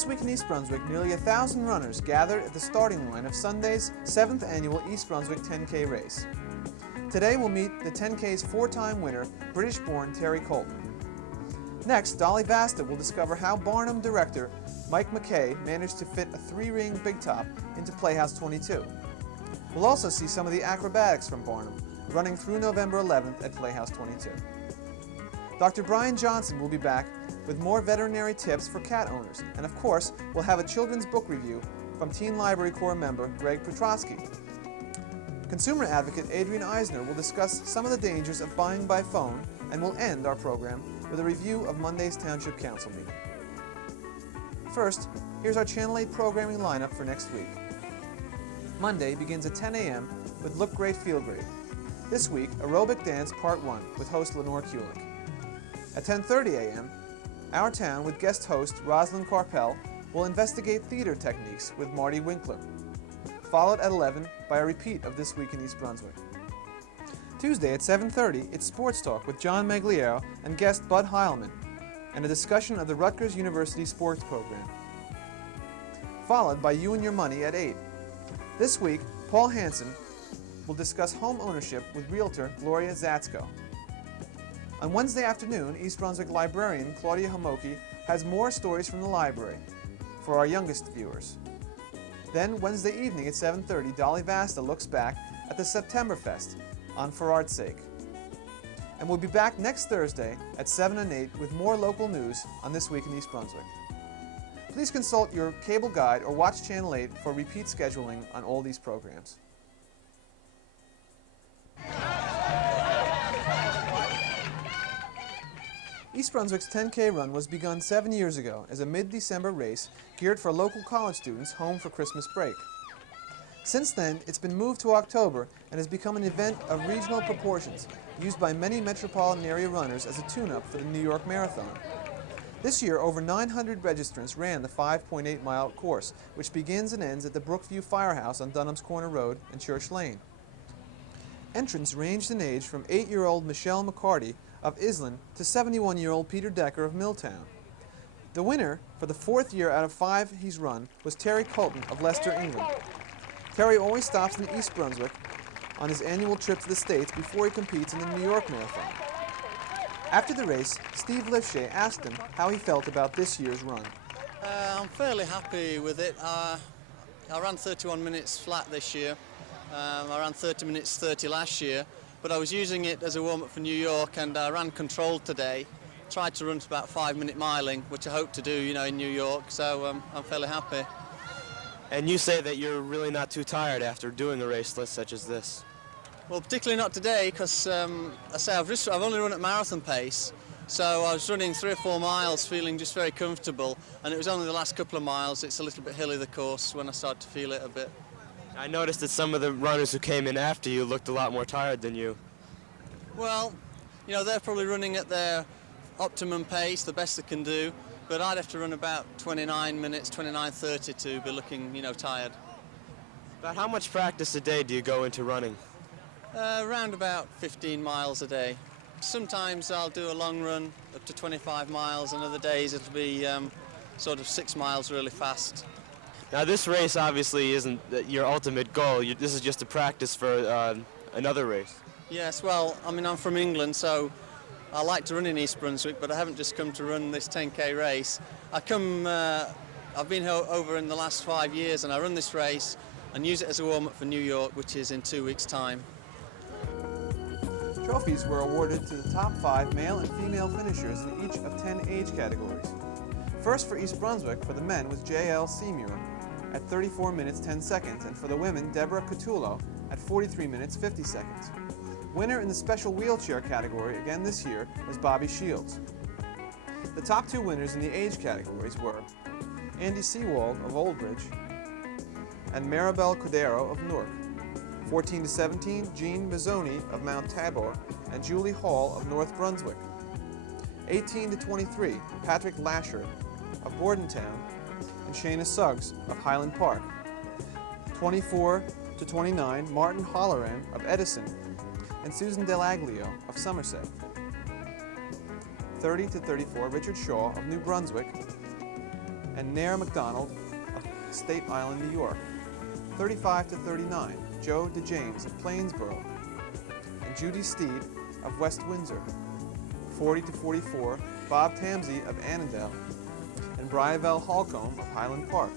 This week in East Brunswick, nearly 1,000 runners gathered at the starting line of Sunday's 7th annual East Brunswick 10K race. Today we'll meet the 10K's four-time winner, British-born Terry Colton. Next, Dolly Vasta will discover how Barnum director Mike McKay managed to fit a 3-ring big top into Playhouse 22. We'll also see some of the acrobatics from Barnum, running through November 11th at Playhouse 22. Dr. Brian Johnson will be back with more veterinary tips for cat owners, and of course, we'll have a children's book review from Teen Library Corps member Greg Petroski. Consumer advocate Adrian Eisner will discuss some of the dangers of buying by phone, and we'll end our program with a review of Monday's Township Council meeting. First, here's our Channel 8 programming lineup for next week. Monday begins at 10 a.m. with Look Great, Feel Great. This week, Aerobic Dance Part 1 with host Lenore Kulik. At 10:30 a.m., Our Town with guest host Rosalind Carpel will investigate theater techniques with Marty Winkler, followed at 11 by a repeat of This Week in East Brunswick. Tuesday at 7:30, it's Sports Talk with John Magliero and guest Bud Heilman, and a discussion of the Rutgers University sports program. Followed by You and Your Money at 8. This week, Paul Hansen will discuss home ownership with realtor Gloria Zatsko. On Wednesday afternoon, East Brunswick librarian Claudia Homoki has more stories from the library for our youngest viewers. Then Wednesday evening at 7:30, Dolly Vasta looks back at the Septemberfest on For Art's Sake. And we'll be back next Thursday at 7 and 8 with more local news on This Week in East Brunswick. Please consult your cable guide or watch Channel 8 for repeat scheduling on all these programs. East Brunswick's 10K run was begun 7 years ago as a mid-December race geared for local college students home for Christmas break. Since then, it's been moved to October and has become an event of regional proportions, used by many metropolitan area runners as a tune-up for the New York Marathon. This year, over 900 registrants ran the 5.8-mile course, which begins and ends at the Brookview Firehouse on Dunham's Corner Road and Church Lane. Entrants ranged in age from 8-year-old Michelle McCarty of Islin to 71-year-old Peter Decker of Milltown. The winner, for the 4th year out of 5 he's run, was Terry Colton of Leicester, England. Terry always stops in East Brunswick on his annual trip to the States before he competes in the New York Marathon. After the race, Steve Lifshay asked him how he felt about this year's run. I'm fairly happy with it. I ran 31 minutes flat this year. I ran 30 minutes 30 last year, but I was using it as a warm-up for New York, and I ran controlled today. Tried to run to about 5-minute miling, which I hope to do, in New York, so I'm fairly happy. And you say that you're really not too tired after doing a race such as this? Well, particularly not today, because I've only run at marathon pace, so I was running 3 or 4 miles feeling just very comfortable, and it was only the last couple of miles, it's a little bit hilly, the course, when I started to feel it a bit. I noticed that some of the runners who came in after you looked a lot more tired than you. Well, they're probably running at their optimum pace, the best they can do, but I'd have to run about 29 minutes, 29:30 to be looking, tired. About how much practice a day do you go into running? Around about 15 miles a day. Sometimes I'll do a long run up to 25 miles, and other days it'll be sort of 6 miles really fast. Now this race obviously isn't your ultimate goal. This is just a practice for another race. Yes, well, I'm from England, so I like to run in East Brunswick, but I haven't just come to run this 10K race. I've been over in the last 5 years, and I run this race and use it as a warm-up for New York, which is in 2 weeks' time. Trophies were awarded to the top 5 male and female finishers in each of 10 age categories. First for East Brunswick for the men was J.L. Seymour at 34 minutes 10 seconds, and for the women, Deborah Catullo at 43 minutes 50 seconds. Winner in the special wheelchair category again this year was Bobby Shields. The top 2 winners in the age categories were Andy Seawald of Oldbridge and Maribel Cordero of Newark. 14 to 17, Jean Mazzoni of Mount Tabor and Julie Hall of North Brunswick. 18 to 23, Patrick Lasher of Bordentown and Shayna Suggs of Highland Park. 24 to 29, Martin Holloran of Edison and Susan Delaglio of Somerset. 30 to 34, Richard Shaw of New Brunswick and Nair McDonald of State Island, New York. 35 to 39, Joe DeJames of Plainsboro, and Judy Steed of West Windsor. 40 to 44, Bob Tamsey of Annandale, and Briavelle Holcomb of Highland Park.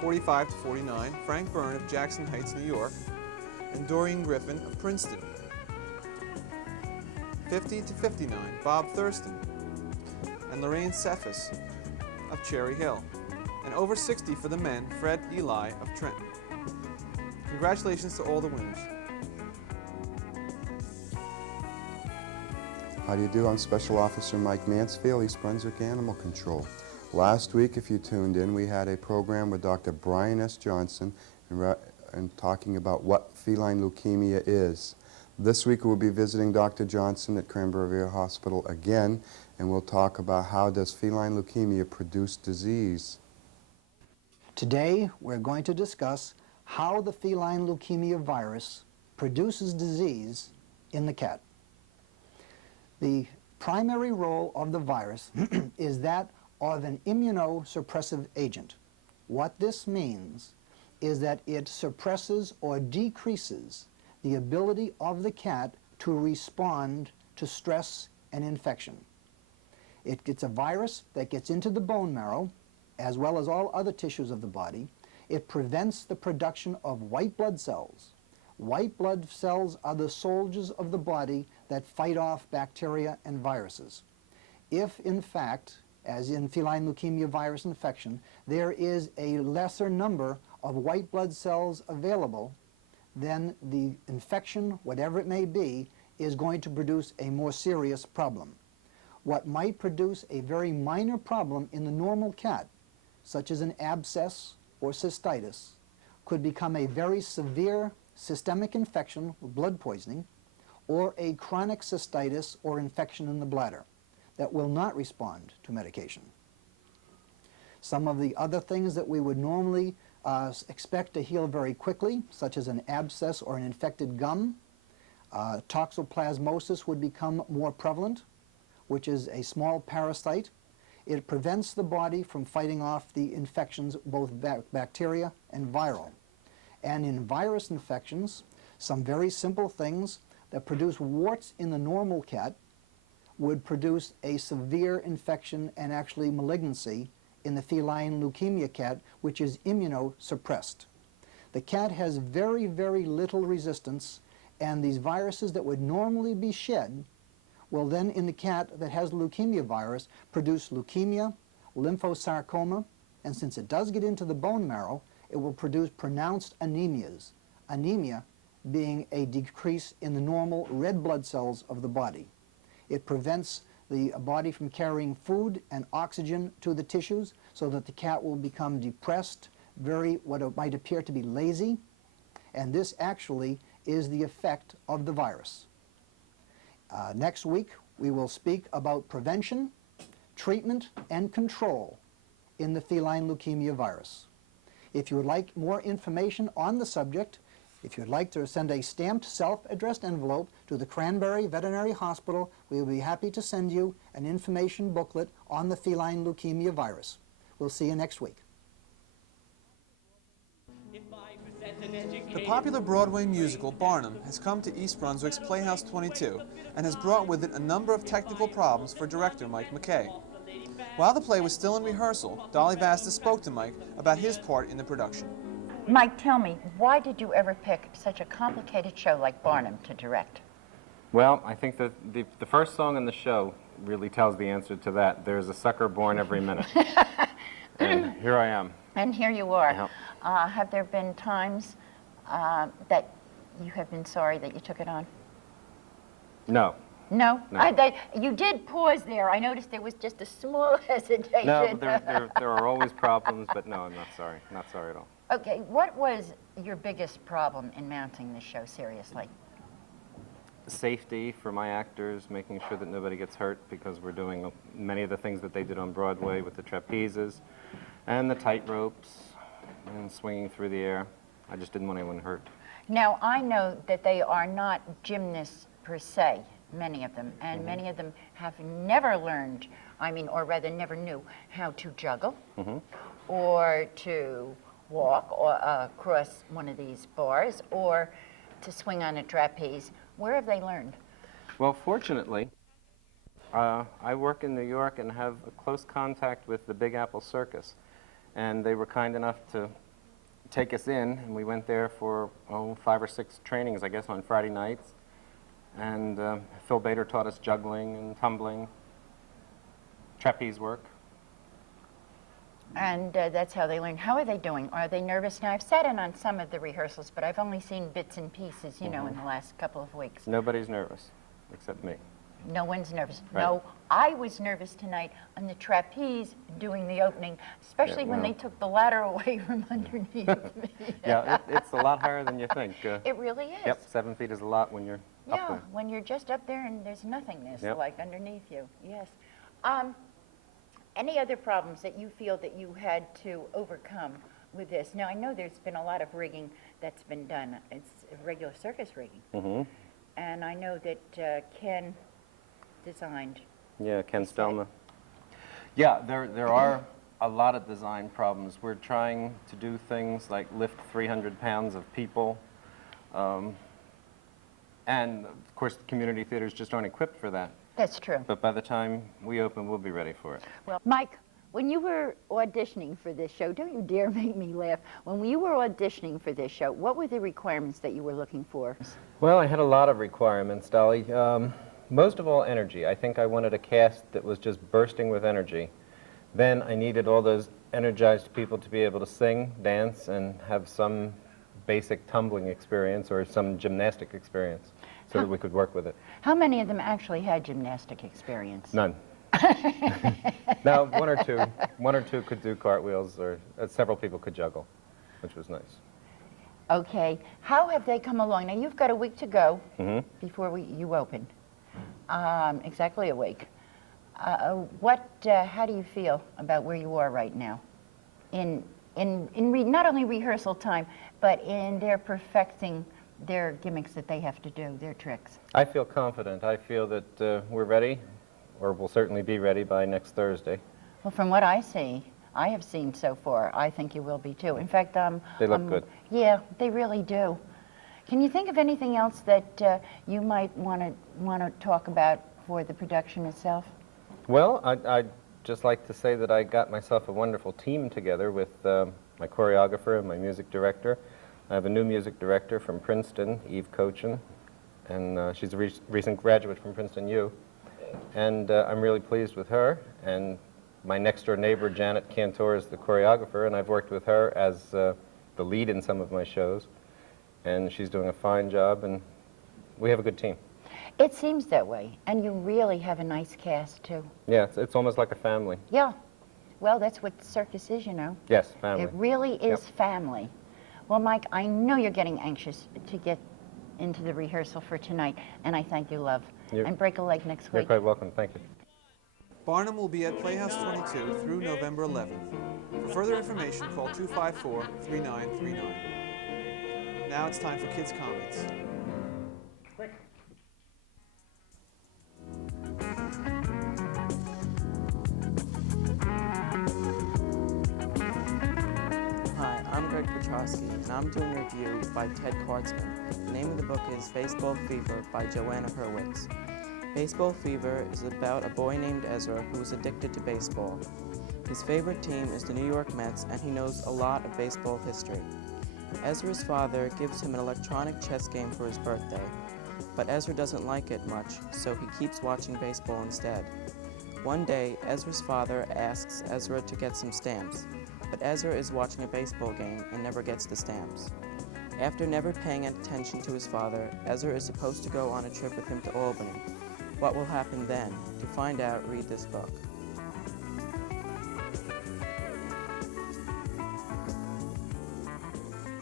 45 to 49, Frank Byrne of Jackson Heights, New York, and Doreen Griffin of Princeton. 50 to 59, Bob Thurston, and Lorraine Cephas of Cherry Hill. And over 60 for the men, Fred Eli of Trenton. Congratulations to all the winners. How do you do? I'm Special Officer Mike Mansfield, East Brunswick Animal Control. Last week, if you tuned in, we had a program with Dr. Brian S. Johnson and talking about what feline leukemia is. This week we'll be visiting Dr. Johnson at Cranberry Hospital again, and we'll talk about how does feline leukemia produce disease. Today we're going to discuss how the feline leukemia virus produces disease in the cat. The primary role of the virus is that of an immunosuppressive agent. What this means is that it suppresses or decreases the ability of the cat to respond to stress and infection. It's a virus that gets into the bone marrow, as well as all other tissues of the body. It prevents the production of white blood cells. White blood cells are the soldiers of the body that fight off bacteria and viruses. If, in fact, as in feline leukemia virus infection, there is a lesser number of white blood cells available, then the infection, whatever it may be, is going to produce a more serious problem. What might produce a very minor problem in the normal cat, such as an abscess or cystitis, could become a very severe systemic infection with blood poisoning, or a chronic cystitis or infection in the bladder that will not respond to medication. Some of the other things that we would normally expect to heal very quickly, such as an abscess or an infected gum, toxoplasmosis would become more prevalent, which is a small parasite. It prevents the body from fighting off the infections, both bacteria and viral. And in virus infections, some very simple things that produce warts in the normal cat would produce a severe infection and actually malignancy in the feline leukemia cat, which is immunosuppressed. The cat has very, very little resistance, and these viruses that would normally be shed will then, in the cat that has the leukemia virus, produce leukemia, lymphosarcoma, and since it does get into the bone marrow, it will produce pronounced anemias. Anemia being a decrease in the normal red blood cells of the body. It prevents the body from carrying food and oxygen to the tissues, so that the cat will become depressed, what it might appear to be lazy, and this actually is the effect of the virus. Next week we will speak about prevention, treatment, and control in the feline leukemia virus. If you would like more information on the subject, if you'd like to send a stamped self-addressed envelope to the Cranberry Veterinary Hospital, we will be happy to send you an information booklet on the feline leukemia virus. We'll see you next week. The popular Broadway musical Barnum has come to East Brunswick's Playhouse 22 and has brought with it a number of technical problems for director Mike McKay. While the play was still in rehearsal, Dolly Vasta spoke to Mike about his part in the production. Mike, tell me, why did you ever pick such a complicated show like Barnum to direct? Well, I think that the first song in the show really tells the answer to that. There's a sucker born every minute. And here I am. And here you are. Yeah. Have there been times that you have been sorry that you took it on? No. No? No. You did pause there. I noticed there was just a small hesitation. No, there are always problems, but no, I'm not sorry. Not sorry at all. Okay, what was your biggest problem in mounting this show seriously? Safety for my actors, making sure that nobody gets hurt, because we're doing many of the things that they did on Broadway with the trapezes and the tight ropes and swinging through the air. I just didn't want anyone hurt. Now, I know that they are not gymnasts per se, many of them, and many of them have never learned I mean, or rather never knew how to juggle or to walk or across one of these bars or to swing on a trapeze, where have they learned? Well, fortunately, I work in New York and have a close contact with the Big Apple Circus. And they were kind enough to take us in, and we went there for 5 or 6 trainings, I guess, on Friday nights. And Phil Bader taught us juggling and tumbling, trapeze work. And that's how they learn. How are they doing? Are they nervous? Now, I've sat in on some of the rehearsals, but I've only seen bits and pieces, you know, in the last couple of weeks. Nobody's nervous, except me. No one's nervous. Right. No, I was nervous tonight on the trapeze doing the opening, especially when they took the ladder away from underneath me. Yeah, it's a lot higher than you think. It really is. Yep, 7 feet is a lot when you're up there. When you're just up there and there's nothingness like underneath you. Yes. Any other problems that you feel that you had to overcome with this? Now, I know there's been a lot of rigging that's been done. It's regular circus rigging. And I know that Ken designed. Yeah, Ken Stelma. Yeah, there are a lot of design problems. We're trying to do things like lift 300 pounds of people. And, of course, the community theaters just aren't equipped for that. That's true. But by the time we open, we'll be ready for it. Well, Mike, when you were auditioning for this show, don't you dare make me laugh. When you were auditioning for this show, what were the requirements that you were looking for? Well, I had a lot of requirements, Dolly. Most of all, energy. I think I wanted a cast that was just bursting with energy. Then I needed all those energized people to be able to sing, dance, and have some basic tumbling experience or some gymnastic experience so that we could work with it. How many of them actually had gymnastic experience? None. No, one or two could do cartwheels, or several people could juggle, which was nice. Okay. How have they come along? Now, you've got a week to go before you open. Exactly a week. How do you feel about where you are right now? In not only rehearsal time, but in their perfecting their gimmicks that they have to do, their tricks. I feel confident. I feel that we're ready, or we'll certainly be ready by next Thursday. Well, from what I have seen so far, I think you will be too. In fact, they look good. Yeah, they really do. Can you think of anything else that you might want to talk about for the production itself? Well, I'd just like to say that I got myself a wonderful team together with my choreographer and my music director. I have a new music director from Princeton, Eve Cochin, and she's a recent graduate from Princeton U. And I'm really pleased with her. And my next-door neighbor, Janet Cantor, is the choreographer, and I've worked with her as the lead in some of my shows. And she's doing a fine job, and we have a good team. It seems that way, and you really have a nice cast, too. Yeah, it's almost like a family. Yeah. Well, that's what circus is, you know. Yes, family. It really is family. Well, Mike, I know you're getting anxious to get into the rehearsal for tonight, and I thank you, love. And break a leg next week. You're quite welcome. Thank you. Barnum will be at Playhouse 22 through November 11th. For further information, call 254-3939. Now it's time for Kids Comments. Quick. Hi, I'm Greg Petroski, and I'm doing a review by Ted Kartzman. The name of the book is Baseball Fever by Joanna Hurwitz. Baseball Fever is about a boy named Ezra who is addicted to baseball. His favorite team is the New York Mets, and he knows a lot of baseball history. Ezra's father gives him an electronic chess game for his birthday, but Ezra doesn't like it much, so he keeps watching baseball instead. One day, Ezra's father asks Ezra to get some stamps, but Ezra is watching a baseball game and never gets the stamps. After never paying attention to his father, Ezra is supposed to go on a trip with him to Albany. What will happen then? To find out, read this book.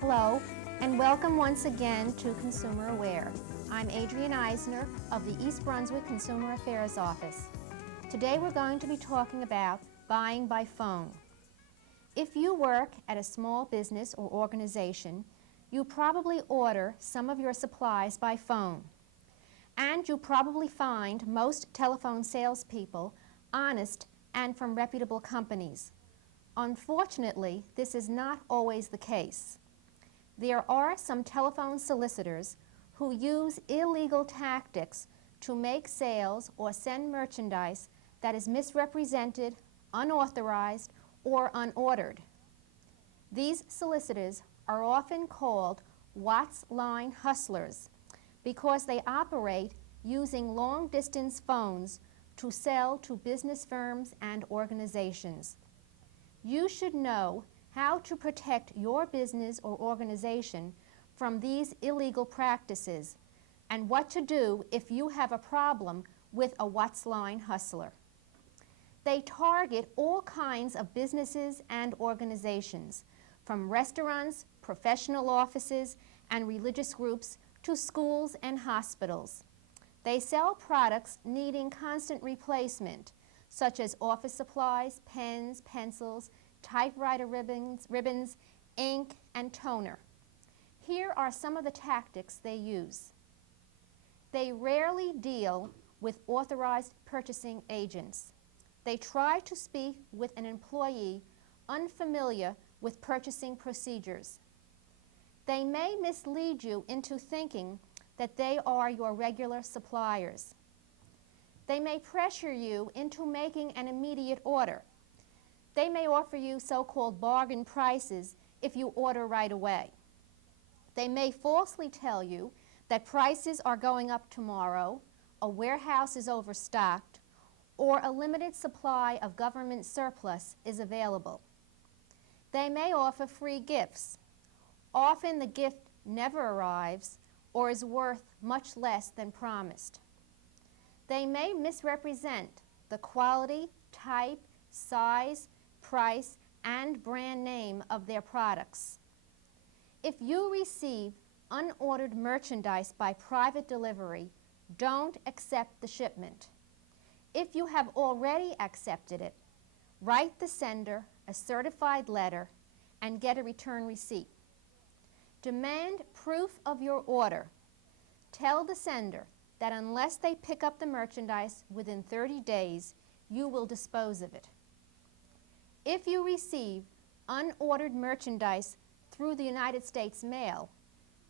Hello, and welcome once again to Consumer Aware. I'm Adrienne Eisner of the East Brunswick Consumer Affairs Office. Today we're going to be talking about buying by phone. If you work at a small business or organization, you probably order some of your supplies by phone. And you'll probably find most telephone salespeople honest and from reputable companies. Unfortunately, this is not always the case. There are some telephone solicitors who use illegal tactics to make sales or send merchandise that is misrepresented, unauthorized, or unordered. These solicitors are often called Watts line hustlers because they operate using long-distance phones to sell to business firms and organizations. You should know how to protect your business or organization from these illegal practices and what to do if you have a problem with a Watts line hustler. They target all kinds of businesses and organizations, from restaurants, professional offices, and religious groups to schools and hospitals. They sell products needing constant replacement, such as office supplies, pens, pencils, typewriter ribbons, ink, and toner. Here are some of the tactics they use. They rarely deal with authorized purchasing agents. They try to speak with an employee unfamiliar with purchasing procedures. They may mislead you into thinking that they are your regular suppliers. They may pressure you into making an immediate order. They may offer you so-called bargain prices if you order right away. They may falsely tell you that prices are going up tomorrow, a warehouse is overstocked, or a limited supply of government surplus is available. They may offer free gifts. Often the gift never arrives or is worth much less than promised. They may misrepresent the quality, type, size, price, and brand name of their products. If you receive unordered merchandise by private delivery, don't accept the shipment. If you have already accepted it, write the sender a certified letter and get a return receipt. Demand proof of your order. Tell the sender that unless they pick up the merchandise within 30 days, you will dispose of it. If you receive unordered merchandise through the United States mail,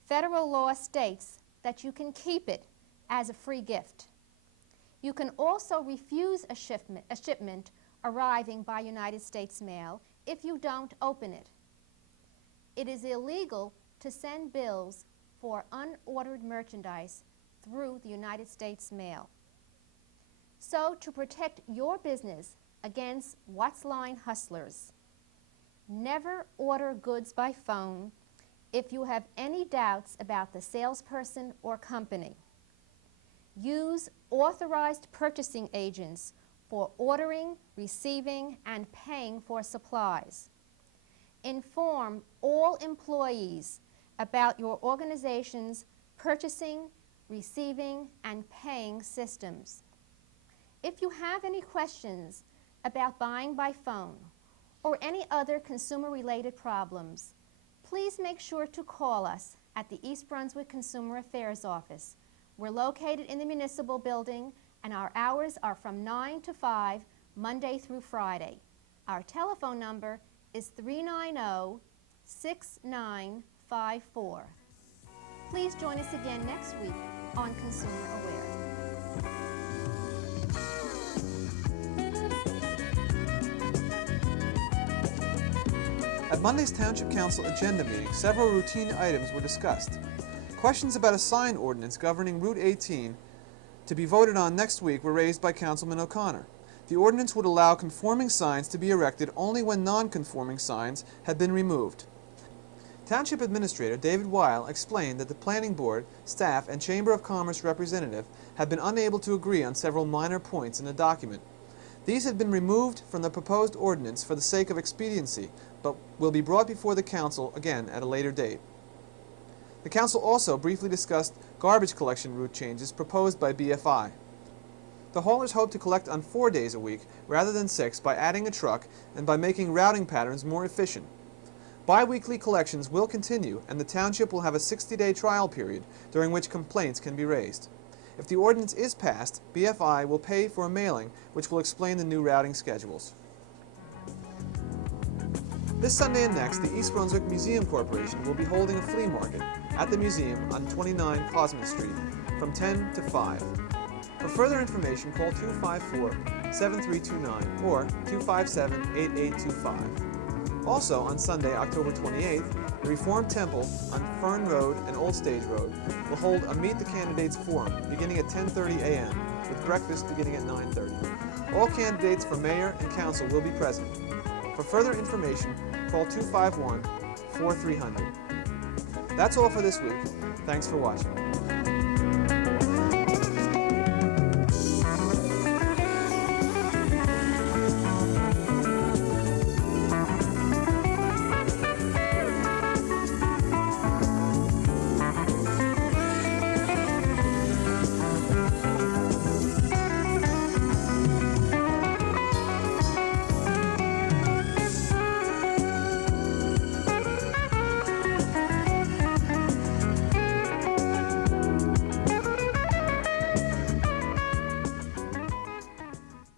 federal law states that you can keep it as a free gift. You can also refuse a shipment arriving by United States mail if you don't open it. It is illegal to send bills for unordered merchandise through the United States mail. So, to protect your business against Watts line hustlers, never order goods by phone if you have any doubts about the salesperson or company. Use authorized purchasing agents for ordering, receiving, and paying for supplies. Inform all employees about your organization's purchasing, receiving, and paying systems. If you have any questions about buying by phone or any other consumer-related problems, please make sure to call us at the East Brunswick Consumer Affairs Office. We're located in the municipal building, and our hours are from 9 to 5, Monday through Friday. Our telephone number is 390-6954. Please join us again next week on Consumer Aware. At Monday's Township Council agenda meeting, several routine items were discussed. Questions about a sign ordinance governing Route 18 to be voted on next week were raised by Councilman O'Connor. The ordinance would allow conforming signs to be erected only when non-conforming signs had been removed. Township Administrator David Weil explained that the Planning Board, staff, and Chamber of Commerce representative had been unable to agree on several minor points in the document. These had been removed from the proposed ordinance for the sake of expediency, but will be brought before the Council again at a later date. The Council also briefly discussed garbage collection route changes proposed by BFI. The haulers hope to collect on 4 days a week rather than 6 by adding a truck and by making routing patterns more efficient. Bi-weekly collections will continue, and the Township will have a 60-day trial period during which complaints can be raised. If the ordinance is passed, BFI will pay for a mailing which will explain the new routing schedules. This Sunday and next, the East Brunswick Museum Corporation will be holding a flea market at the museum on 29 Cosman Street from 10 to 5. For further information, call 254-7329 or 257-8825. Also, on Sunday, October 28th, the Reformed Temple on Fern Road and Old Stage Road will hold a Meet the Candidates Forum beginning at 10:30 a.m. with breakfast beginning at 9:30. All candidates for mayor and council will be present. For further information, call 251-4300. That's all for this week. Thanks for watching.